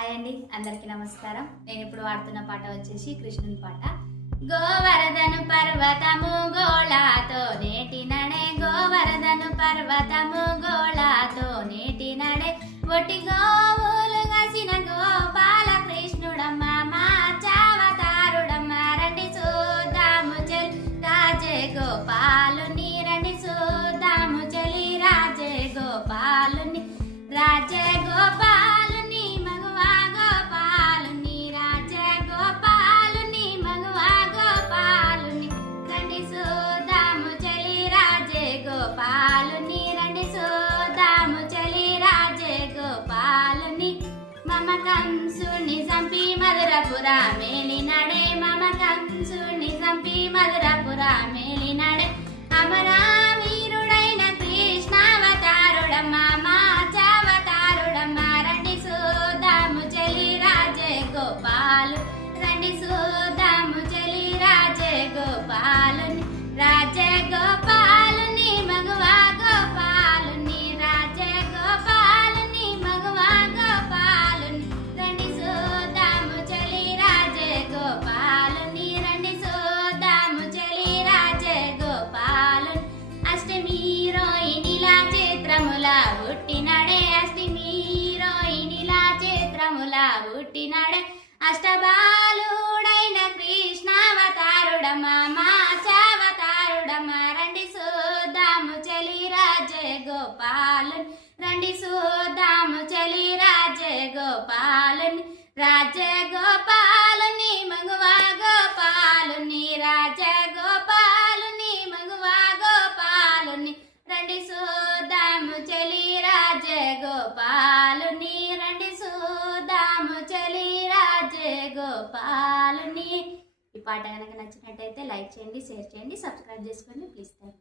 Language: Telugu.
హాయ్ అండి అందరికీ నమస్కారం. నేను ఇప్పుడు పాడుతున్న పాట వచ్చేసి కృష్ణుని పాట. గోవర్ధను పర్వతము గోళాతో నేటి నడే గోవర్ధను పర్వతము గోళాతో నేటి నడే ఒటి గోవులు గసిన గోపాల కృష్ణుడమ్మ మా చావతారుడమ్మ రండి చూద్దాము చెల్ రాజే గోపాల మమ కంసుని చంపి మధురపుర మేలినడే మమ కంసుని చంపి మధురపుర మేలినడే అమరావీరుడైన కృష్ణావతారుడమ్మ మాచావతారుడమ్మ రండి సూదాము చెలి రాజే గోపాలు రండి సూదాము చిత్రములా పుట్టినడే అష్టమి హీరోయినిలా చిత్రముల పుట్టినడే అష్టబాలుడైన కృష్ణావతారుడమ్మ మాచావతారుడమ్మ రండి సూదాము చలి రాజే గోపాలన్ రండి సూదాము చలి రాజే గోపాలన్ రాజే గోపాలుని మగువా గోపాలుని రాజే గోపాలుని మగువా గోపాలుని రండి సూదాము గోపాలుని. ఈ పాట కనుక నచ్చినట్టయితే లైక్ చేయండి షేర్ చేయండి సబ్స్క్రైబ్ చేసుకోండి. Please thank